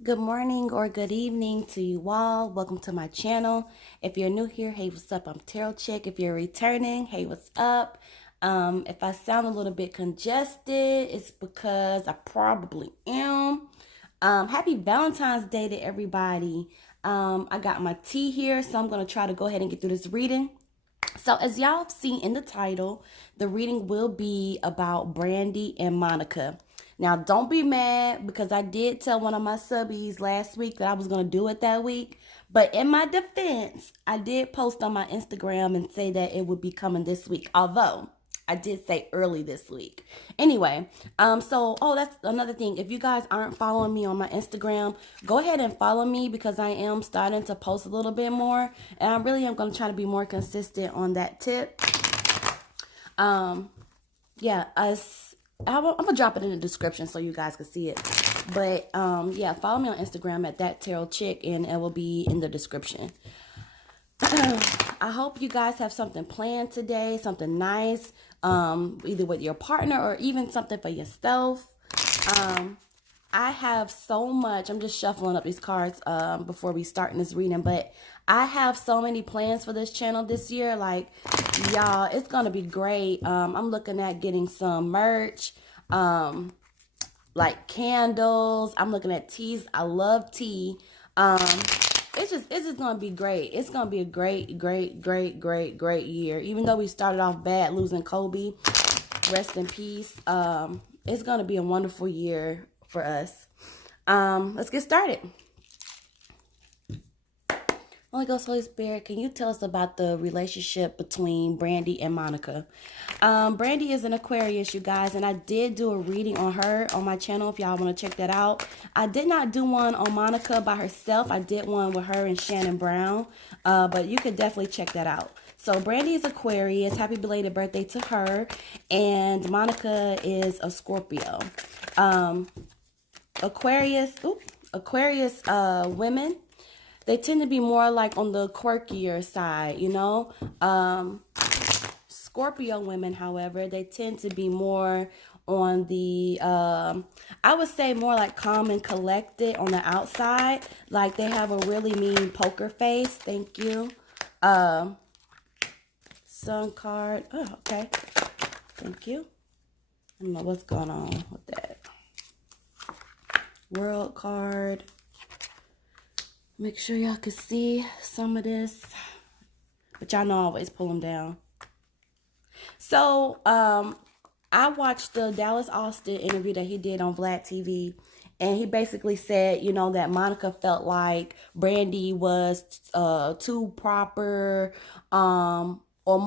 Good morning or good evening to you all. Welcome to my channel. If you're new here, hey, what's up? I'm Imtarotchick. If you're returning, hey, what's up? If I sound a little bit congested, it's because I probably am. Happy Valentine's Day to everybody. I got my tea here, so I'm going to try to go ahead and get through this reading. So as y'all have seen in the title, the reading will be about Brandy and Monica. Now, don't be mad because I did tell one of my subbies last week that I was going to do it that week. But in my defense, I did post on my Instagram and say that it would be coming this week. Although I did say early this week. Anyway, that's another thing. If you guys aren't following me on my Instagram, go ahead and follow me because I am starting to post a little bit more. And I really am going to try to be more consistent on that tip. Yeah, I'm going to drop it in the description so you guys can see it. But, yeah, follow me on Instagram at @TarotChick and it will be in the description. I hope you guys have something planned today, something nice, either with your partner or even something for yourself. I have so much. I'm just shuffling up these cards before we start in this reading, but I have so many plans for this channel this year. Like, y'all, it's going to be great. I'm looking at getting some merch, like candles. I'm looking at teas. I love tea. It's just gonna be great. It's gonna be a great year. Even though we started off bad losing Kobe, rest in peace. It's gonna be a wonderful year for us. Let's get started. Holy Ghost, Holy Spirit, can you tell us about the relationship between Brandy and Monica? Brandy is an Aquarius, you guys, and I did do a reading on her on my channel if y'all want to check that out. I did not do one on Monica by herself. I did one with her and Shannon Brown, but you could definitely check that out. So Brandy is Aquarius. Happy belated birthday to her. And Monica is a Scorpio. Aquarius women, they tend to be more like on the quirkier side, you know. Scorpio women, however, they tend to be more on the, I would say more like calm and collected on the outside. Like they have a really mean poker face. Thank you. Sun card. Oh, okay. Thank you. I don't know what's going on with that. World card. Make sure y'all can see some of this. But y'all know I always pull them down. So, I watched the Dallas Austin interview that he did on Vlad TV. And he basically said, you know, that Monica felt like Brandy was too proper, or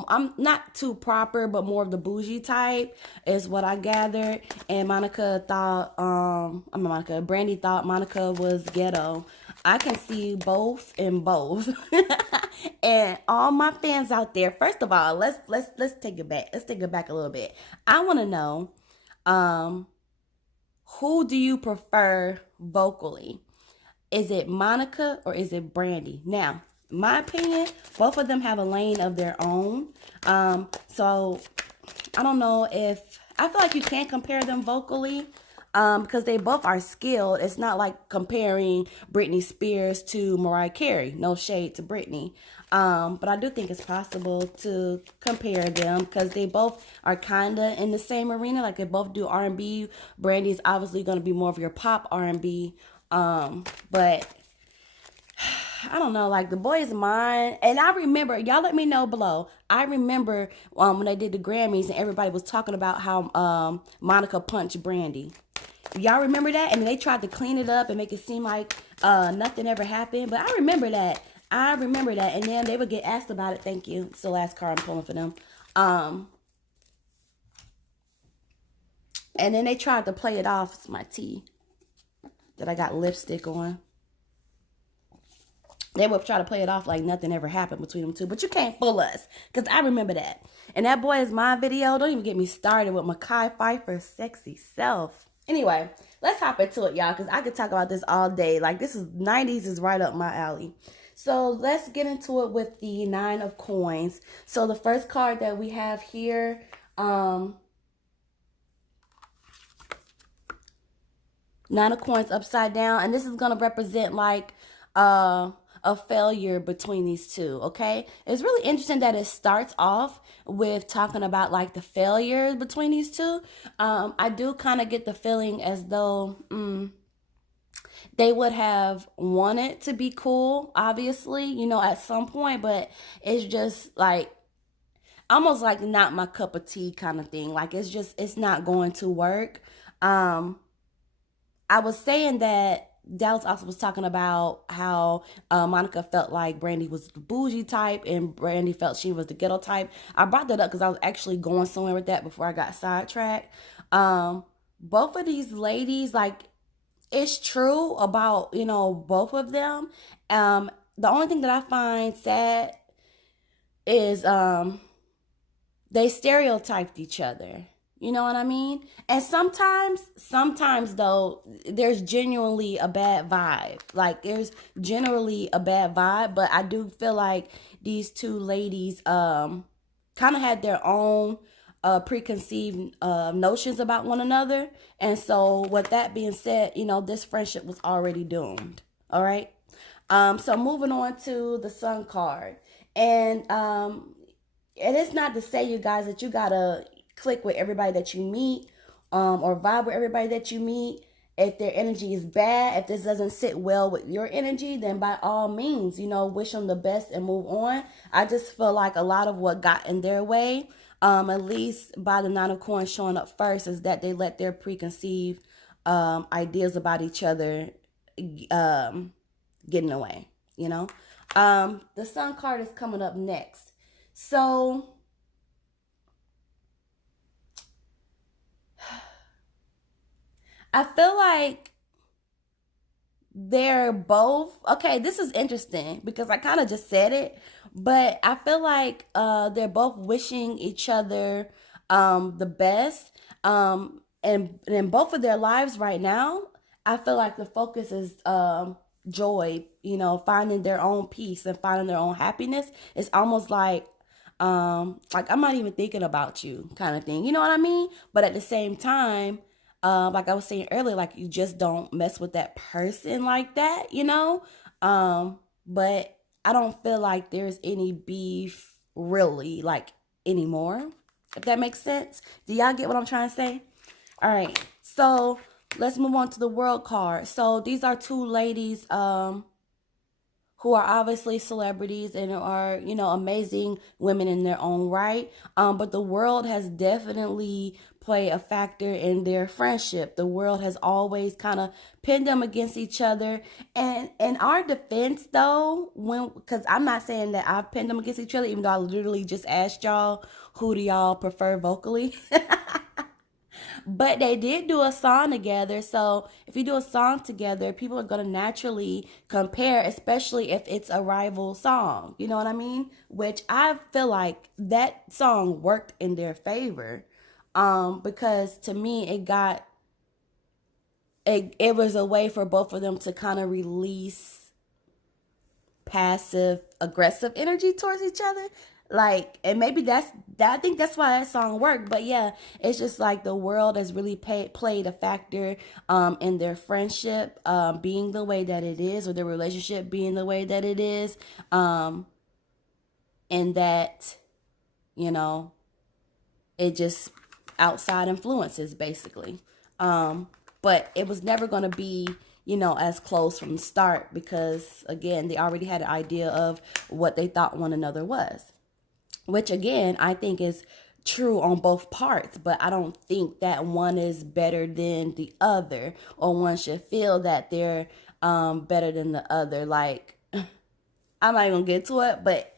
I'm not too proper, but more of the bougie type is what I gathered. And Brandy thought Monica was ghetto. I can see both in both. And all my fans out there, first of all, let's take it back. Let's take it back a little bit. I want to know, who do you prefer vocally? Is it Monica or is it Brandy? Now, my opinion, both of them have a lane of their own. So I don't know if I feel like you can't compare them vocally. Because they both are skilled. It's not like comparing Britney Spears to Mariah Carey. No shade to Britney. But I do think it's possible to compare them because they both are kind of in the same arena. Like they both do R&B. Brandy's obviously going to be more of your pop R&B. But I don't know, like The Boy Is Mine. And I remember, y'all let me know below. I remember when they did the Grammys and everybody was talking about how Monica punched Brandy. Y'all remember that? And they tried to clean it up and make it seem like nothing ever happened. But I remember that. And then they would get asked about it. Thank you. It's the last card I'm pulling for them. And then they tried to play it off. It's my tea that I got lipstick on. They would try to play it off like nothing ever happened between them two. But you can't fool us. Because I remember that. And that Boy Is Mine video. Don't even get me started with Mekhi Phifer's sexy self. Anyway, let's hop into it, y'all, because I could talk about this all day. Like, this is 90s is right up my alley. So let's get into it with the 9 of coins. So the first card that we have here, Nine of Coins upside down, and this is gonna represent like a failure between these two. Okay, it's really interesting that it starts off with talking about like the failure between these two. I do kind of get the feeling as though they would have wanted to be cool, obviously, you know, at some point, but it's just like almost like not my cup of tea kind of thing. Like it's not going to work. Um I was saying that Dallas also was talking about how Monica felt like Brandy was the bougie type and Brandy felt she was the ghetto type. I brought that up because I was actually going somewhere with that before I got sidetracked. Both of these ladies, like, it's true about, you know, both of them. The only thing that I find sad is they stereotyped each other. You know what I mean? And sometimes though, there's genuinely a bad vibe. Like there's generally a bad vibe, but I do feel like these two ladies kind of had their own preconceived notions about one another. And so with that being said, you know, this friendship was already doomed. All right. So moving on to the Sun card. And it is not to say, you guys, that you gotta click with everybody that you meet, or vibe with everybody that you meet. If their energy is bad, if this doesn't sit well with your energy, then by all means, you know, wish them the best and move on. I just feel like a lot of what got in their way, at least by the Nine of Coins showing up first, is that they let their preconceived ideas about each other get in the way, you know. The Sun card is coming up next. So I feel like they're both okay. This is interesting because I kind of just said it, but I feel like they're both wishing each other the best. And in both of their lives right now, I feel like the focus is joy. You know, finding their own peace and finding their own happiness. It's almost like I'm not even thinking about you kind of thing. You know what I mean? But at the same time, like I was saying earlier, like you just don't mess with that person like that, you know? But I don't feel like there's any beef really like anymore, if that makes sense. Do y'all get what I'm trying to say? All right. So let's move on to the World card. So these are two ladies, who are obviously celebrities and are, you know, amazing women in their own right. But the world has definitely played a factor in their friendship. The world has always kind of pinned them against each other. And in our defense, though, because I'm not saying that I've pinned them against each other, even though I literally just asked y'all, who do y'all prefer vocally? But they did do a song together. So if you do a song together, people are going to naturally compare, especially if it's a rival song. You know what I mean? Which I feel like that song worked in their favor. Because to me, it was a way for both of them to kind of release passive aggressive energy towards each other. Like, and maybe I think that's why that song worked. But yeah, it's just like the world has really played a factor in their friendship being the way that it is, or their relationship being the way that it is. And that, you know, it just outside influences basically. But it was never going to be, you know, as close from the start because, again, they already had an idea of what they thought one another was. Which, again, I think is true on both parts, but I don't think that one is better than the other, or one should feel that they're better than the other. Like, I'm not even gonna get to it, but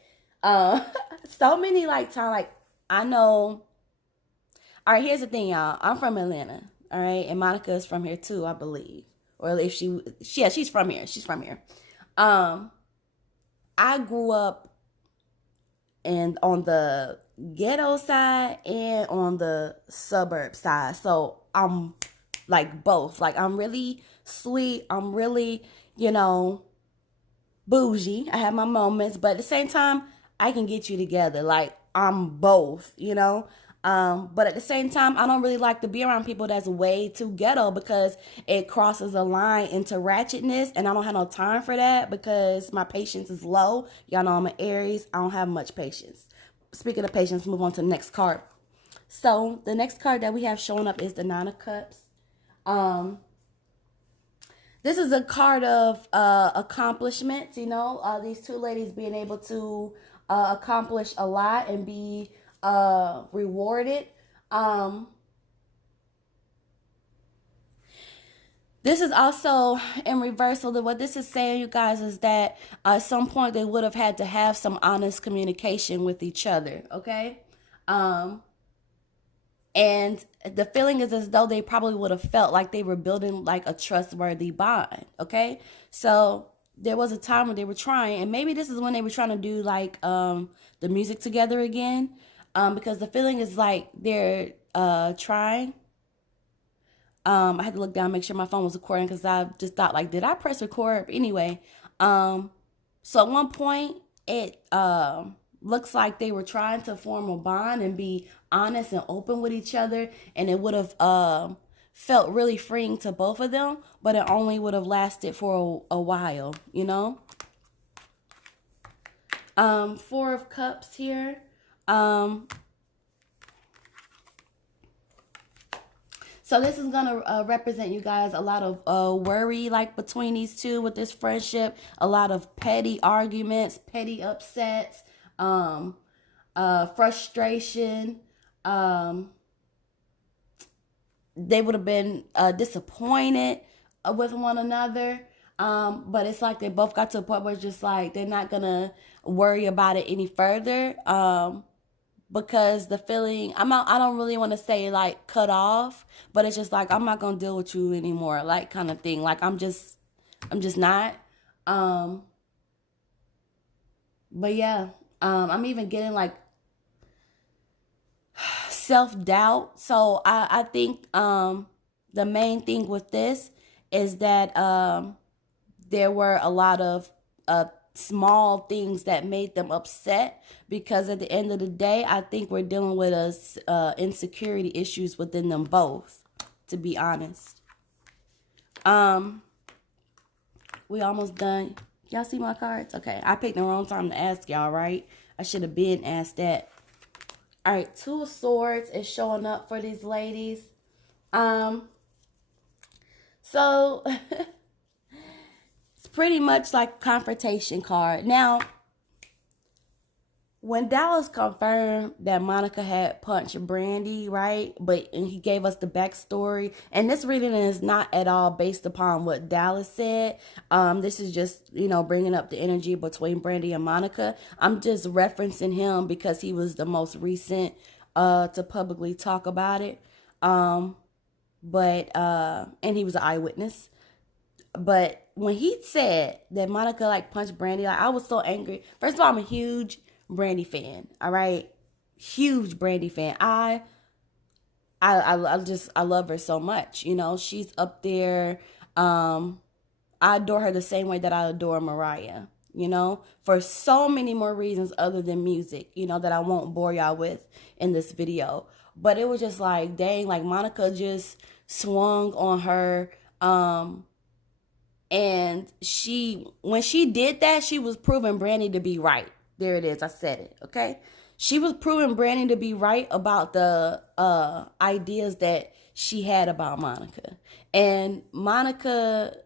so many like time, like I know. All right, here's the thing, y'all. I'm from Atlanta, all right, and Monica is from here too, I believe, or if she's from here. She's from here. I grew up and on the ghetto side and on the suburb side. So I'm like both. Like I'm really sweet. I'm really, you know, bougie. I have my moments, but at the same time, I can get you together. Like I'm both, you know. But at the same time, I don't really like to be around people that's way too ghetto because it crosses a line into ratchetness, and I don't have no time for that because my patience is low. Y'all know I'm an Aries. I don't have much patience. Speaking of patience, move on to the next card. So the next card that we have showing up is the Nine of Cups. This is a card of accomplishments, you know, these two ladies being able to accomplish a lot and be rewarded. This is also in reversal. What this is saying, you guys, is that at some point they would have had to have some honest communication with each other, okay? And the feeling is as though they probably would have felt like they were building like a trustworthy bond, okay? So there was a time when they were trying, and maybe this is when they were trying to do like the music together again, because the feeling is like they're trying. I had to look down, make sure my phone was recording because I just thought like, did I press record? But anyway, so at one point it looks like they were trying to form a bond and be honest and open with each other, and it would have felt really freeing to both of them, but it only would have lasted for a while, you know. Four of Cups here. So this is going to represent, you guys, a lot of worry, like, between these two with this friendship. A lot of petty arguments, petty upsets, frustration. They would have been disappointed with one another. But it's like they both got to a point where it's just like they're not going to worry about it any further. Because the feeling, I don't really want to say like cut off, but it's just like I'm not gonna deal with you anymore, like kind of thing. Like I'm just not. But yeah, I'm even getting like self-doubt. So I think the main thing with this is that there were a lot of small things that made them upset, because at the end of the day, I think we're dealing with insecurity issues within them both, to be honest. We almost done. Y'all see my cards? Okay, I picked the wrong time to ask y'all, right? I should have been asked that. All right, Two of Swords is showing up for these ladies. So it's pretty much like a confrontation card. Now, when Dallas confirmed that Monica had punched Brandy, right? And he gave us the backstory. And this reading is not at all based upon what Dallas said. This is just, you know, bringing up the energy between Brandy and Monica. I'm just referencing him because he was the most recent to publicly talk about it. And he was an eyewitness. But when he said that Monica like punched Brandy, like, I was so angry. First of all, I'm a huge Brandy fan. All right, huge Brandy fan. I love her so much. You know, she's up there. I adore her the same way that I adore Mariah. You know, for so many more reasons other than music. You know, that I won't bore y'all with in this video. But it was just like, dang, like Monica just swung on her. And when she did that, she was proving Brandy to be right. There it is. I said it. Okay. She was proving Brandy to be right about the ideas that she had about Monica. And Monica,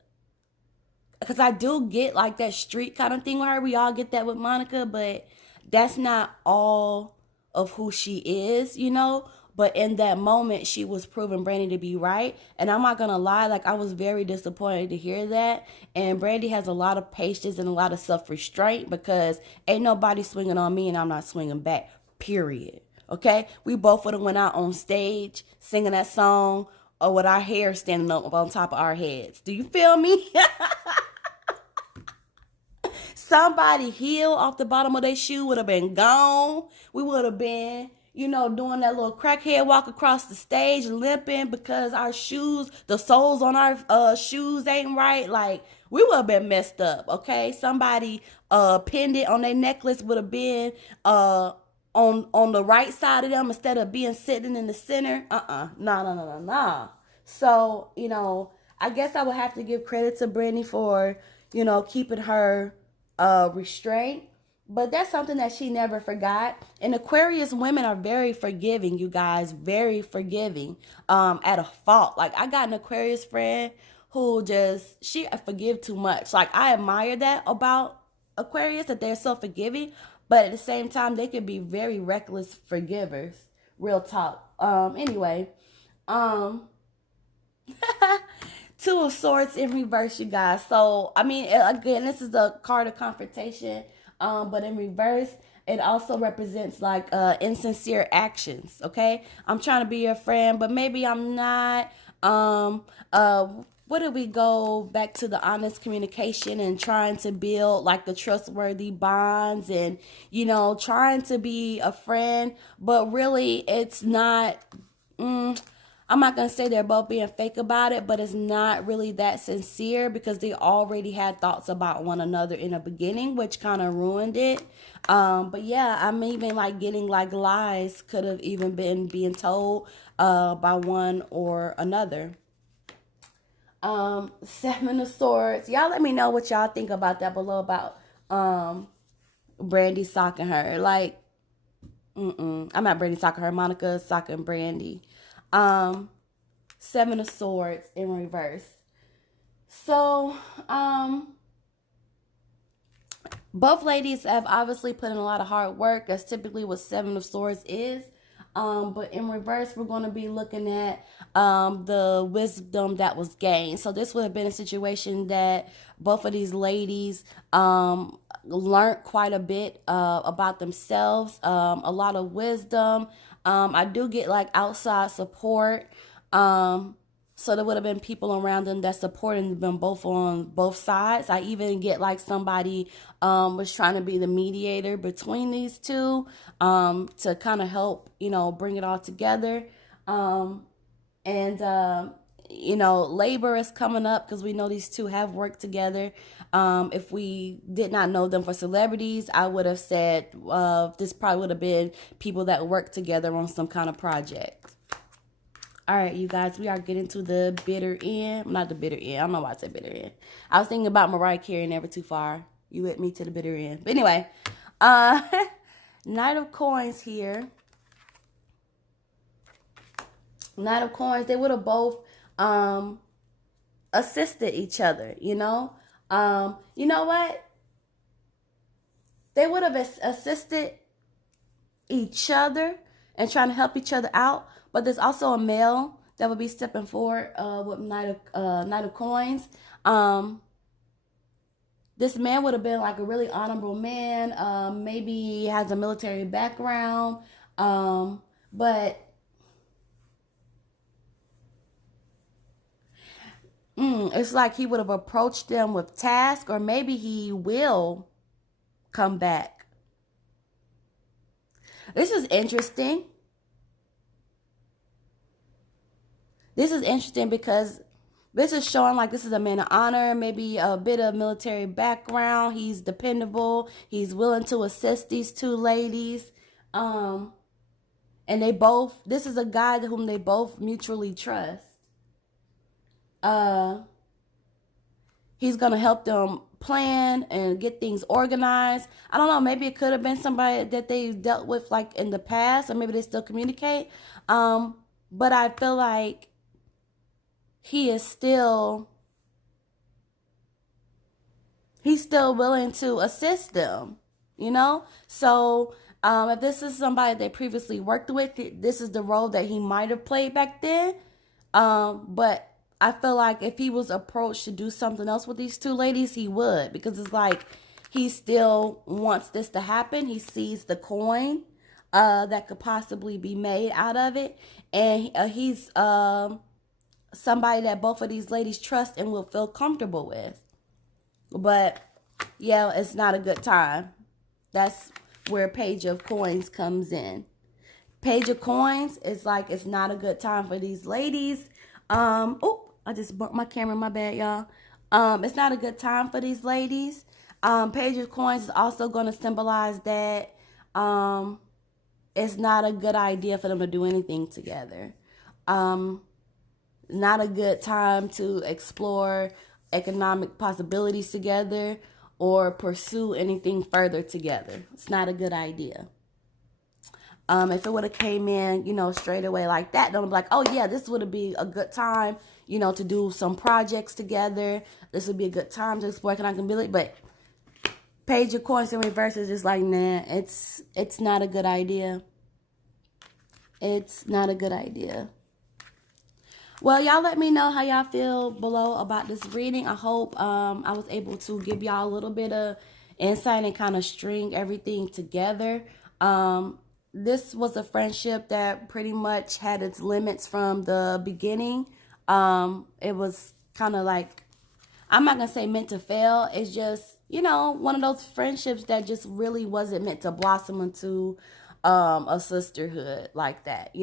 because I do get like that street kind of thing with her. We all get that with Monica, but that's not all of who she is, you know. But in that moment, she was proving Brandy to be right. And I'm not going to lie, like, I was very disappointed to hear that. And Brandy has a lot of patience and a lot of self-restraint, because ain't nobody swinging on me and I'm not swinging back, period. Okay? We both would have went out on stage singing that song, or with our hair standing up on top of our heads. Do you feel me? Somebody heel off the bottom of their shoe would have been gone. We would have been, you know, doing that little crackhead walk across the stage, limping because our shoes, the soles on our shoes ain't right. Like, we would have been messed up, okay? Somebody pinned it on their necklace would have been on on the right side of them instead of being sitting in the center. No. So, I guess I would have to give credit to Brandy for, keeping her restraint. But that's something that she never forgot. And Aquarius women are very forgiving, you guys, very forgiving at a fault. Like, I got an Aquarius friend who she forgive too much. Like, I admire that about Aquarius, that they're so forgiving. But at the same time, they could be very reckless forgivers. Real talk. Anyway. Two of Swords in reverse, you guys. So, I mean, again, this is the card of confrontation. But in reverse, it also represents like insincere actions. Okay, I'm trying to be your friend, but maybe I'm not. What did we go back to the honest communication and trying to build like the trustworthy bonds and trying to be a friend, but really it's not. I'm not going to say they're both being fake about it, but it's not really that sincere because they already had thoughts about one another in the beginning, which kind of ruined it. But yeah, I'm even like getting like lies could have even been being told by one or another. Seven of Swords. Y'all let me know what y'all think about that below about Brandy socking her. Like, I'm not Brandy socking her. Monica socking Brandy. Seven of Swords in reverse. So, both ladies have obviously put in a lot of hard work. That's typically what Seven of Swords is. But in reverse, we're going to be looking at the wisdom that was gained. So this would have been a situation that both of these ladies learned quite a bit about themselves, a lot of wisdom. I do get like outside support. So there would have been people around them that supported them both on both sides. I even get like somebody was trying to be the mediator between these two to kind of help, bring it all together. Labor is coming up because we know these two have worked together. If we did not know them for celebrities, I would have said this probably would have been people that work together on some kind of project. All right, you guys, we are getting to the bitter end. Not the bitter end. I don't know why I said bitter end. I was thinking about Mariah Carey, Never Too Far. You with me to the bitter end. But anyway, Knight of Coins here. Knight of Coins, they would have both assisted each other, you know what? They would have assisted each other and trying to help each other out. But there's also a male that would be stepping forward with Knight of Coins. This man would have been like a really honorable man. Maybe he has a military background. But it's like he would have approached them with task, or maybe he will come back. This is interesting. This is interesting because this is showing like this is a man of honor, maybe a bit of military background. He's dependable. He's willing to assist these two ladies. And this is a guy whom they both mutually trust. He's going to help them plan and get things organized. I don't know. Maybe it could have been somebody that they dealt with like in the past, or maybe they still communicate. But I feel like he's still willing to assist them, So if this is somebody they previously worked with, this is the role that he might have played back then. But I feel like if he was approached to do something else with these two ladies, he would, because it's like he still wants this to happen. He sees the coin that could possibly be made out of it, and he's somebody that both of these ladies trust and will feel comfortable with. But yeah, it's not a good time. That's where Page of Coins comes in. Page of Coins is like it's not a good time for these ladies. I just bumped my camera, my bad, y'all. It's not a good time for these ladies. Page of Coins is also going to symbolize that it's not a good idea for them to do anything together. Not a good time to explore economic possibilities together or pursue anything further together. It's not a good idea. If it would have came in, straight away like that, then I'm like, oh yeah, this would be a good time, to do some projects together. This would be a good time to explore economic ability. But Page of Coins in reverse is just like, nah, it's not a good idea. It's not a good idea. Well, y'all let me know how y'all feel below about this reading. I hope I was able to give y'all a little bit of insight and kind of string everything together. This was a friendship that pretty much had its limits from the beginning. It was kind of like, I'm not going to say meant to fail. It's just, one of those friendships that just really wasn't meant to blossom into a sisterhood like that,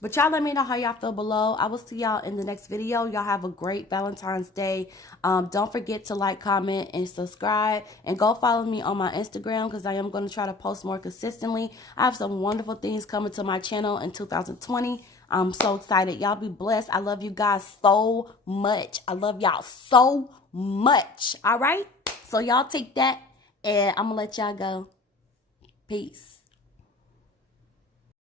But y'all let me know how y'all feel below. I will see y'all in the next video. Y'all have a great Valentine's Day. Don't forget to like, comment, and subscribe. And go follow me on my Instagram because I am going to try to post more consistently. I have some wonderful things coming to my channel in 2020. I'm so excited. Y'all be blessed. I love you guys so much. I love y'all so much. All right? So y'all take that and I'm going to let y'all go. Peace.